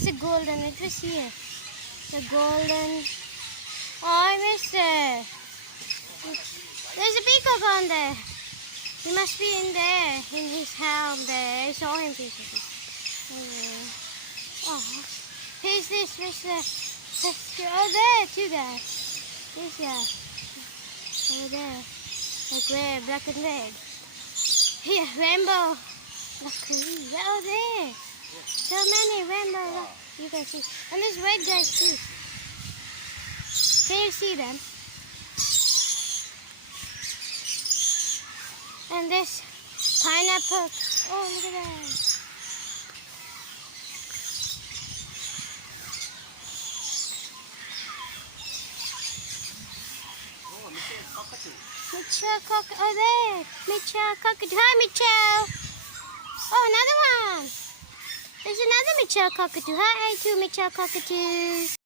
That's the golden. It was here. The golden. Oh, I missed it. There's a peacock on there. He must be in there, in his helm there. I saw him physically. Oh, who's this? Where's the? Oh, there, two guys. This guy. Over there. Like where? Black and red. Here, rainbow. Look, oh, there. So many rainbow. Look, you can see. And there's red guys too. Can you see them? And this pineapple. Oh, look at that. Mitchell cockatoo. Oh, there. Mitchell cockatoo. Hi, Mitchell. Oh, another one. There's another Mitchell cockatoo. Hi, two Mitchell cockatoos.